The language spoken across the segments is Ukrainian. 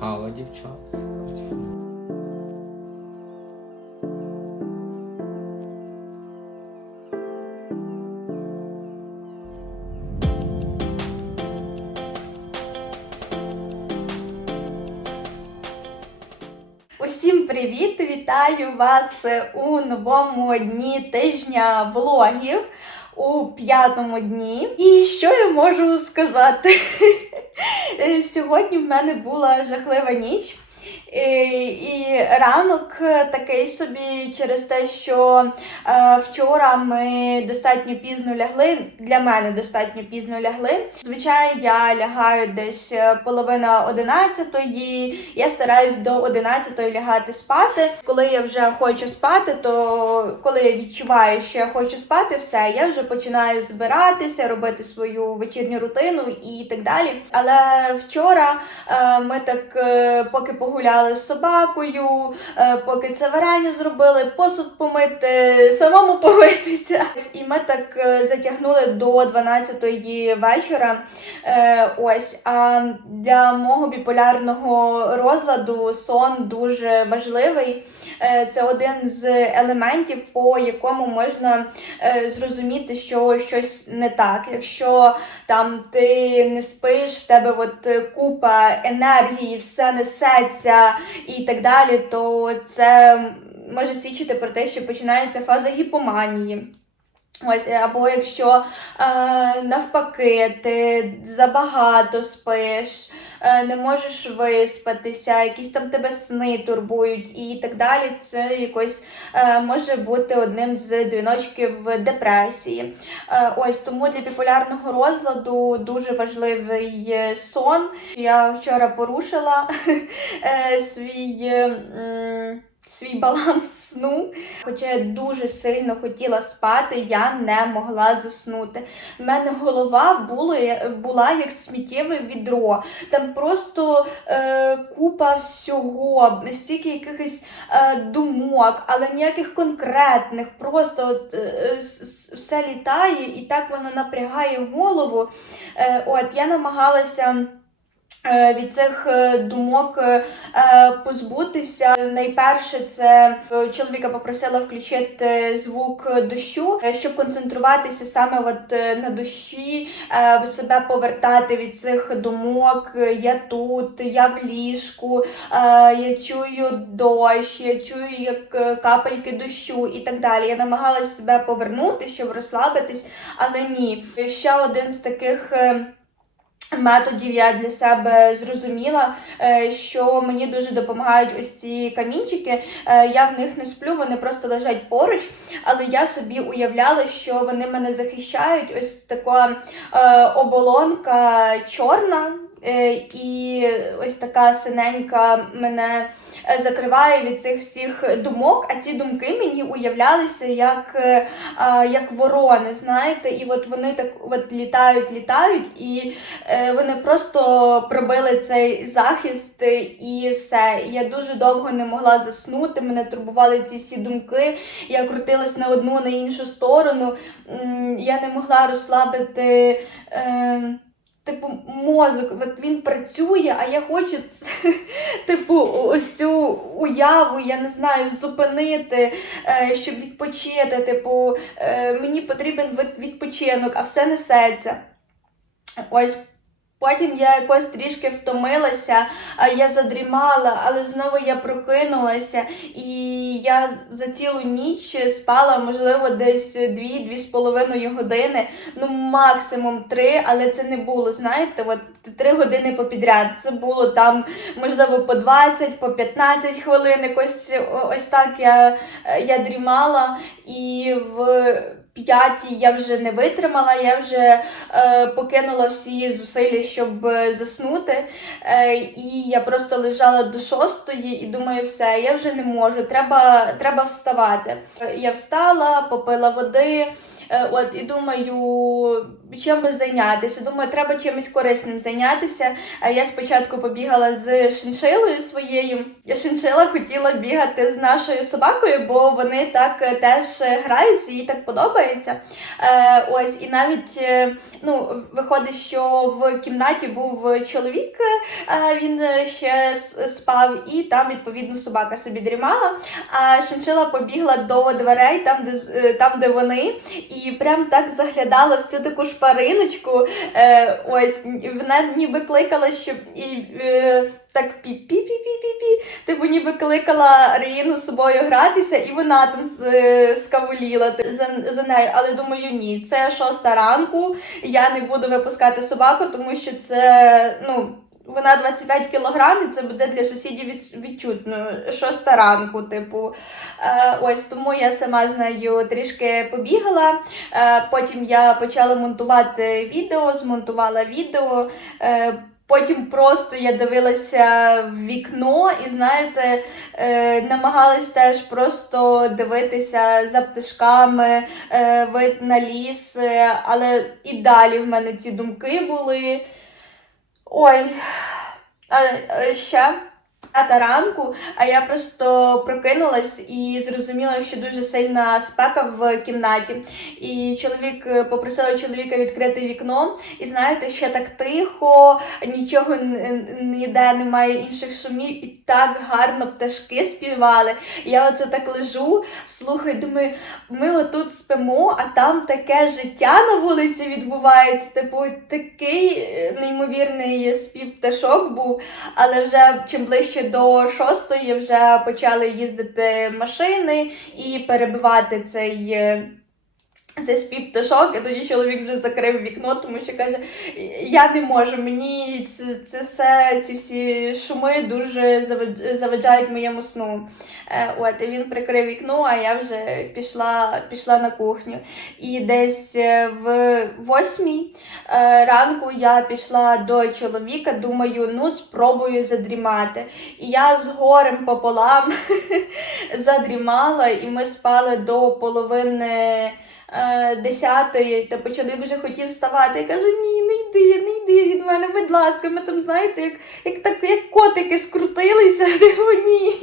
кава, дівчат. Усім привіт! Вітаю вас у новому дні тижня влогів у п'ятому дні. І що я можу сказати? Е, Сьогодні в мене була жахлива ніч. Е, І ранок такий собі через те, що е, вчора ми достатньо пізно лягли. Для мене достатньо пізно лягли. Звичайно, я лягаю десь е, половина одинадцятої. Я стараюсь до одинадцятої лягати спати. Коли я вже хочу спати, то коли я відчуваю, що я хочу спати, все, я вже починаю збиратися, робити свою вечірню рутину і так далі. Але вчора ми так поки погуляли з собакою, е, поки це варення зробили, посуд помити, самому помитися. І ми так е, затягнули до 12-ї вечора. Е, ось, а для мого біполярного розладу сон дуже важливий. Це один з елементів, по якому можна зрозуміти, що щось не так. Якщо там ти не спиш, в тебе от купа енергії, все несеться і так далі, то це може свідчити про те, що починається фаза гіпоманії. Ось, або якщо е, навпаки, ти забагато спиш, не можеш виспатися, якісь там тебе сни турбують і так далі, це якось е, може бути одним з дзвіночків депресії. Е, ось тому для біполярного розладу дуже важливий е, сон. Я вчора порушила е, свій. Е, Свій баланс сну, хоча я дуже сильно хотіла спати, я не могла заснути. У мене голова була, була як сміттєве відро. Там просто е, купа всього, стільки якихось е, думок, але ніяких конкретних. Просто от, е, с- все літає і так воно напрягає голову. Е, от я намагалася. Е, Від цих е, думок е, позбутися. Найперше, це чоловіка попросила включити звук дощу, щоб концентруватися саме от на дощі, себе повертати від цих думок. Я тут, я в ліжку, я чую дощ, я чую як капельки дощу і так далі. Я намагалася себе повернути, щоб розслабитись, але ні. Ще один з таких. Методів я для себе зрозуміла, е, що мені дуже допомагають ось ці камінчики. Е, Я в них не сплю, вони просто лежать поруч, але я собі уявляла, що вони мене захищають. Ось така е, оболонка чорна, і ось така синенька мене е, закриває від цих всіх думок. А ці думки мені уявлялися як, е, як ворони, знаєте, і от вони так от літають, літають, і е, вони просто пробили цей захист е, і все. Я дуже довго не могла заснути. Мене турбували ці всі думки. Я крутилась на одну, на іншу сторону. Я не могла розслабити. Е, Типу, мозок, от він працює, а я хочу, типу, ось цю уяву, я не знаю, зупинити, е, щоб відпочити. Типу, е, мені потрібен відпочинок, а все несеться. Ось потім я якось трішки втомилася, а я задрімала, але знову я прокинулася, і я за цілу ніч спала, можливо, десь 2-2 з половиною години, ну максимум 3, але це не було, знаєте, от 3 години попідряд. Це було там, можливо, по 20, по 15 хвилин. Якось ось так я, я дрімала, і в п'ятій я вже не витримала, я вже е, покинула всі зусилля, щоб е, заснути. Е, і я просто лежала до шостої і думаю, все, я вже не можу, треба, треба вставати. Е, Я встала, попила води, От і думаю, чим би зайнятися. Думаю, треба чимось корисним зайнятися. Е, Я спочатку побігала з шиншилою своєю. Шиншила хотіла бігати з нашою собакою, бо вони так е, теж е, граються, їй так подобається. Е, Ось, і навіть е, ну, виходить, що в кімнаті був чоловік, е, він е, ще спав, і там, відповідно, собака собі дрімала. А шиншила побігла до дверей, там, де, е, там, де вони, і прям так заглядала в цю таку шпариночку. Е, ось, вона ніби кликала, щоб і е, так пі-пі-пі-пі-пі-пі, типу ніби кликала Реїну з собою гратися, і вона там з- скавуліла за, за нею. Але думаю, ні, це шоста ранку, я не буду випускати собаку, тому що це, ну. Вона 25 кілограмів, це буде для сусідів відчутно. Шоста ранку, типу. Е, ось тому я сама з нею трішки побігала. Е, потім я почала монтувати відео, змонтувала відео. Е, Потім просто я дивилася в вікно і, знаєте, намагалась теж просто дивитися за пташками, вид на ліс, але і далі в мене ці думки були. Ой, а, ще п'ята ранку, а я просто прокинулась і зрозуміла, що дуже сильна спека в кімнаті. І чоловік е, попросила чоловіка відкрити вікно. І знаєте, ще так тихо, нічого ніде немає інших шумів, і так гарно пташки співали. Я оце так лежу, слухаю, думаю, ми отут спимо, а там таке життя на вулиці відбувається. Типу, такий е, неймовірний спів пташок був. Але вже чим ближче до шостої вже почали їздити машини і перебивати цей. Е, Цей спів пташок, і тоді чоловік вже закрив вікно, тому що каже: я не можу, мені це, це все, ці всі шуми дуже заважають моєму сну. Е, От, і він прикрив вікно, а я вже пішла, пішла на кухню. І десь е, в восьмій е, ранку я пішла до чоловіка, думаю, ну спробую задрімати. І я з горем пополам задрімала, і ми спали до половини. Е, Десятої, типу чоловік вже хотів вставати. Я кажу, ні, не йди, не йди від мене, будь ласка. Ми там, знаєте, як, як, так, як котики скрутилися. Типу, ні,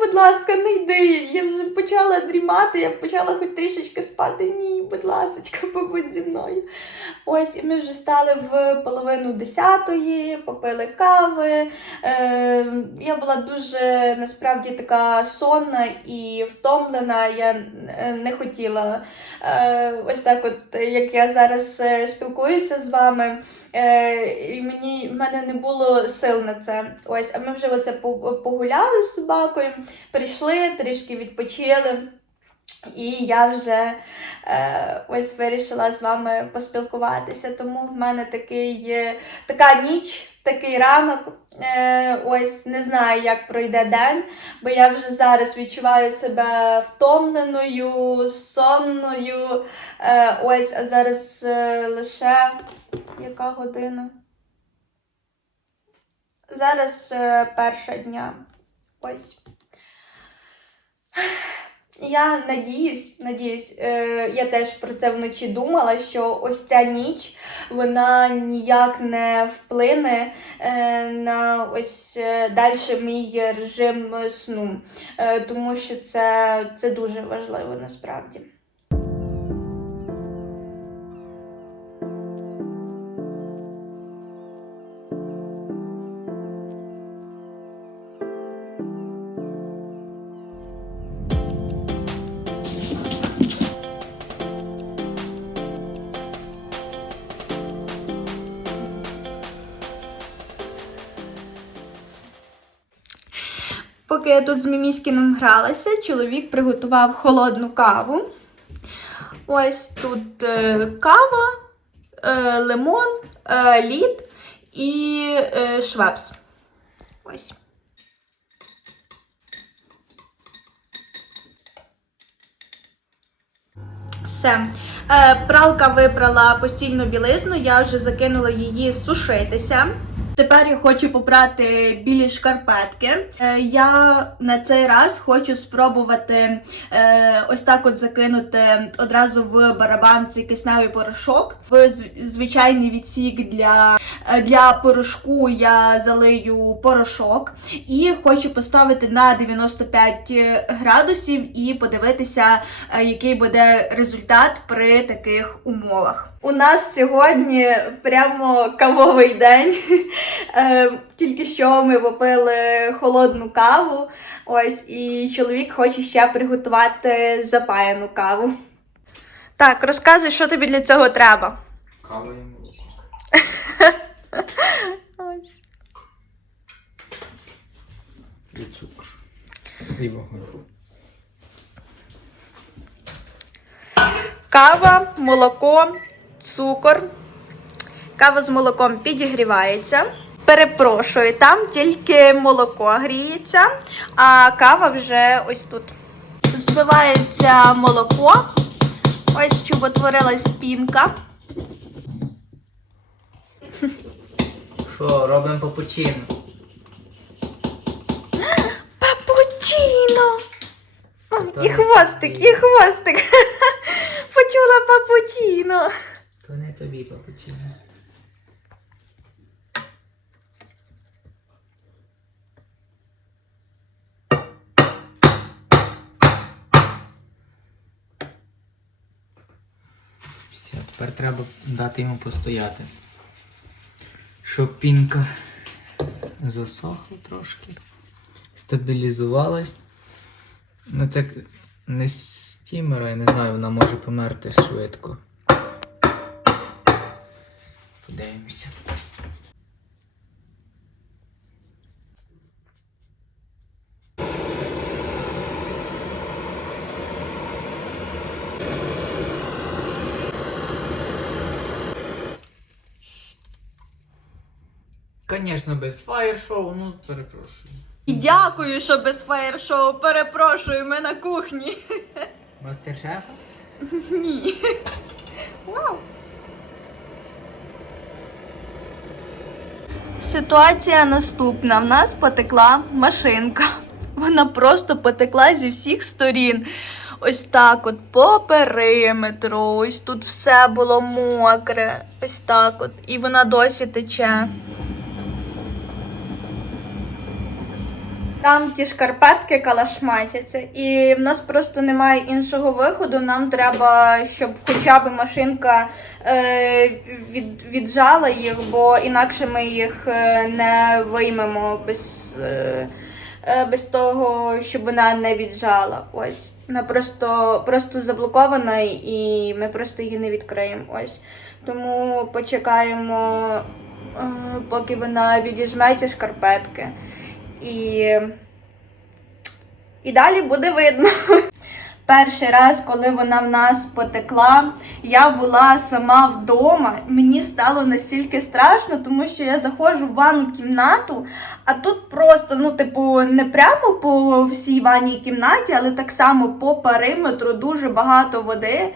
будь ласка, не йди. Я вже почала дрімати, я почала хоч трішечки спати. Ні, будь ласка, побудь зі мною. Ось, і ми вже стали в половину десятої, попили кави. Е, я була дуже насправді така сонна і втомлена. Я е, не хотіла е, ось так, от як я зараз е, спілкуюся з вами. Е, і мені в мене не було сил на це. Ось, а ми вже оце погуляли з собакою, прийшли, трішки відпочили. І я вже е, ось вирішила з вами поспілкуватися. Тому в мене такий, така ніч, такий ранок. Е, ось не знаю, як пройде день, бо я вже зараз відчуваю себе втомленою, сонною. Е, ось, а зараз е, лише яка година? Зараз перша дня. Ось. Я надіюсь, надіюсь, е, я теж про це вночі думала, що ось ця ніч вона ніяк не вплине е, на ось е, далі мій режим сну, е, тому що це, це дуже важливо насправді. Поки я тут з Міміськіном гралася, чоловік приготував холодну каву. Ось тут е, кава, е, лимон, е, лід і е, швепс. Ось. Все. Е, пралка випрала постільну білизну, я вже закинула її сушитися. Тепер я хочу попрати білі шкарпетки. Е, Я на цей раз хочу спробувати е, ось так от закинути одразу в барабан цей кисневий порошок. В звичайний відсік для, для порошку я залию порошок і хочу поставити на 95 градусів і подивитися, е, який буде результат при таких умовах. У нас сьогодні прямо кавовий день. Е, Тільки що ми попили холодну каву. Ось, і чоловік хоче ще приготувати запаяну каву. Так, розказуй, що тобі для цього треба. Кава і молоко. Ось. І цукор. І вогонь. Кава, молоко, цукор. Кава з молоком підігрівається. Перепрошую, там тільки молоко гріється, а кава вже ось тут. Збивається молоко. Ось щоб утворилась пінка. Що, робимо папучино? Папучино! Та І не хвостик, тобі. і хвостик. Почула папучино. То не тобі папучино. Все, тепер треба дати йому постояти. Щоб пінка засохла трошки, стабілізувалась. Ну це не стімера, я не знаю, вона може померти швидко. Подивимося. Звісно, без фаєр-шоу, ну перепрошую. І дякую, що без фаєр-шоу. Перепрошую, ми на кухні. Мастер-шефа? Ні. Вау. Ситуація наступна. В нас потекла машинка. Вона просто потекла зі всіх сторін. Ось так от по периметру. Ось тут все було мокре. Ось так от. І вона досі тече. Там ті шкарпетки калашматяться, і в нас просто немає іншого виходу. Нам треба, щоб хоча б машинка е, від, віджала їх, бо інакше ми їх е, не виймемо без, е, е, без того, щоб вона не віджала. Ось. Вона просто, просто заблокована і ми просто її не відкриємо. Ось. Тому почекаємо, е, поки вона відіжме ті шкарпетки. І, і далі буде видно. Перший раз, коли вона в нас потекла, я була сама вдома. Мені стало настільки страшно, тому що я заходжу в ванну кімнату, а тут просто, ну, типу, не прямо по всій ванній кімнаті, але так само по периметру дуже багато води.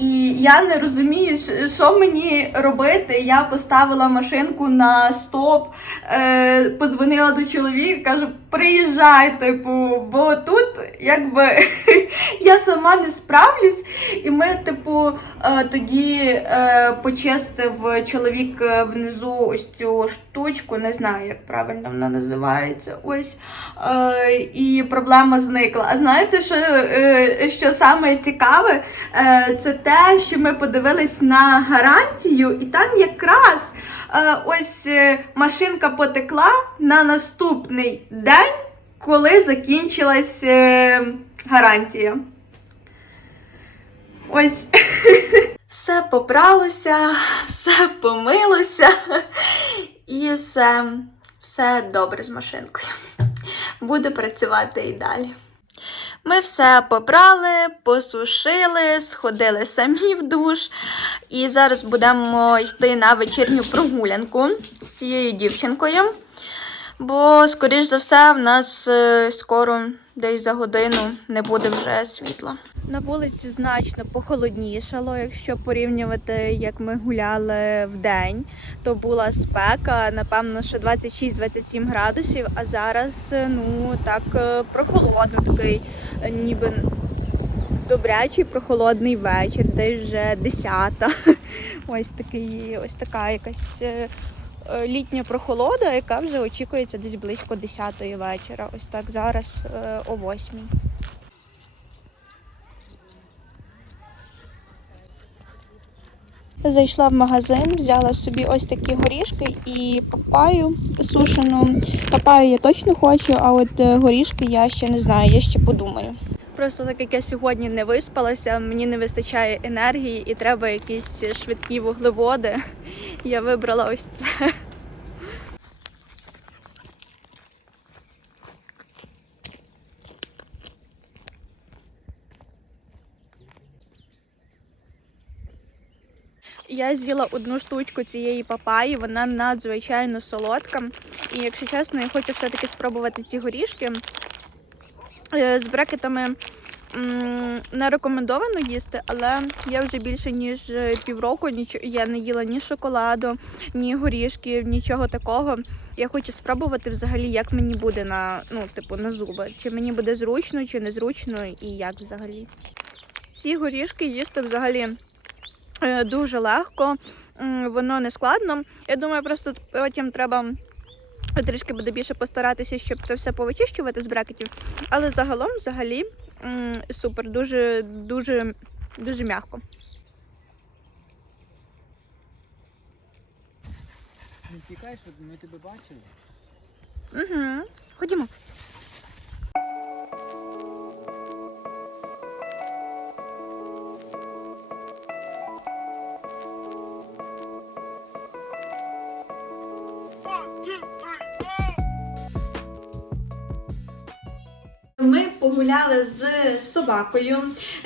І я не розумію, що- мені робити. Я поставила машинку на стоп, е, подзвонила до чоловіка, кажу, приїжджай, типу, бо тут якби я сама не справлюсь. І ми, типу, е, тоді е, почистив чоловік е, внизу ось цю штучку, не знаю, як правильно вона називається. Ось. І проблема зникла. А знаєте, що, що саме цікаве? Це те, що ми подивились на гарантію, і там якраз ось е, машинка потекла на наступний день, коли закінчилась е, гарантія. Ось. Все попралося, все помилося, і все, все добре з машинкою. Буде працювати і далі. Ми все попрали, посушили, сходили самі в душ. І зараз будемо йти на вечірню прогулянку з цією дівчинкою. Бо, скоріш за все, в нас е, скоро десь за годину не буде вже світла. На вулиці значно похолоднішало, якщо порівнювати, як ми гуляли в день, то була спека, напевно, що 26-27 градусів, а зараз е, ну так е, прохолодно, такий е, ніби добрячий прохолодний вечір, десь вже 10. Ось такий, ось така якась літня прохолода, яка вже очікується десь близько 10 вечора. Ось так зараз е, о 8. Зайшла в магазин, взяла собі ось такі горішки і папаю сушену. Папаю я точно хочу, а от е, горішки я ще не знаю, я ще подумаю. Просто так як я сьогодні не виспалася, мені не вистачає енергії і треба якісь швидкі вуглеводи. Я вибрала ось це. Я з'їла одну штучку цієї папаї, вона надзвичайно солодка. І якщо чесно, я хочу все-таки спробувати ці горішки. Е, З брекетами не рекомендовано їсти, але я вже більше ніж півроку нічого я не їла ні шоколаду, ні горішків, нічого такого. Я хочу спробувати взагалі, як мені буде на ну, типу, на зуби. Чи мені буде зручно, чи незручно, і як взагалі. Ці горішки їсти взагалі е, дуже легко, воно не складно. Я думаю, просто потім треба трішки буде більше постаратися, щоб це все повичищувати з брекетів. Але загалом, взагалі, м, супер, дуже, дуже, дуже м'яко. Не тікай, щоб ми тебе бачили. Угу. Ходімо. Погуляли з собакою.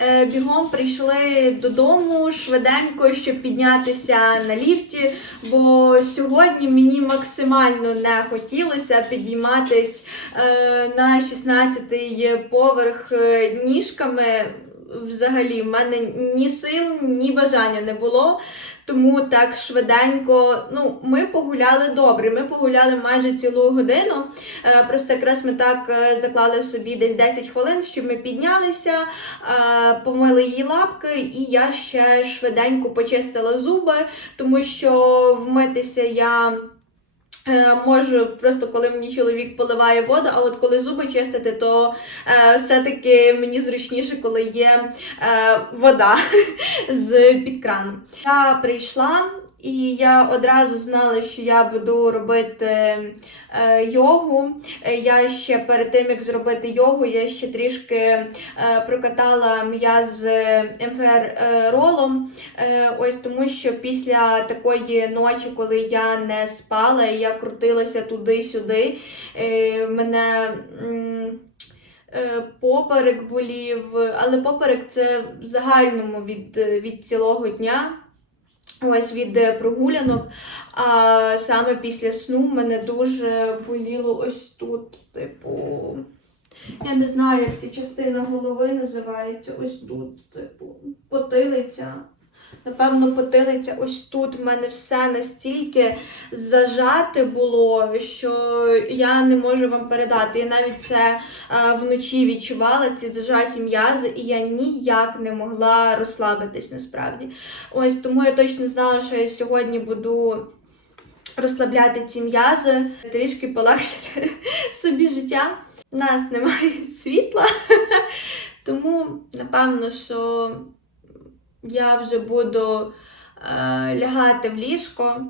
Е, Бігом прийшли додому швиденько, щоб піднятися на ліфті. Бо сьогодні мені максимально не хотілося підійматись е, на 16-й поверх е, ніжками. Взагалі, в мене ні сил, ні бажання не було. Тому так швиденько. Ну, ми погуляли добре. Ми погуляли майже цілу годину. Е, Просто якраз ми так е, заклали собі десь 10 хвилин, щоб ми піднялися, е, помили її лапки, і я ще швиденько почистила зуби, тому що вмитися я. Е, Можу просто коли мені чоловік поливає воду, а от коли зуби чистити, то е, все-таки мені зручніше, коли є е, вода з під крану. Я прийшла і я одразу знала, що я буду робити е, йогу. Е, Я ще перед тим, як зробити йогу, я ще трішки е, прокатала м'яз МФР ролом. Ось тому, що після такої ночі, коли я не спала, і я крутилася туди-сюди, мене. Поперек болів, але поперек це в загальному від, від цілого дня. Ось від е, прогулянок. А саме після сну мене дуже боліло ось тут, типу. Я не знаю, як ця частина голови називається. Ось тут, типу, потилиця. Напевно, потилиця ось тут в мене все настільки зажате було, що я не можу вам передати. Я навіть це е, вночі відчувала, ці зажаті м'язи, і я ніяк не могла розслабитись насправді. Ось тому я точно знала, що я сьогодні буду розслабляти ці м'язи, трішки полегшити собі життя. У нас немає світла, тому напевно, що я вже буду е, лягати в ліжко.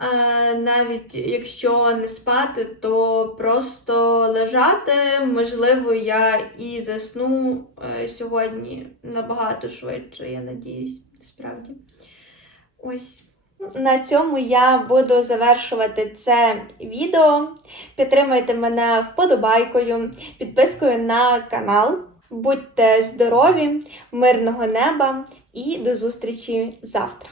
Е, навіть якщо не спати, то просто лежати. Можливо, я і засну е, сьогодні набагато швидше, я надіюсь, справді. Ось. На цьому я буду завершувати це відео. Підтримайте мене вподобайкою, підпискою на канал. Будьте здорові, мирного неба і до зустрічі завтра!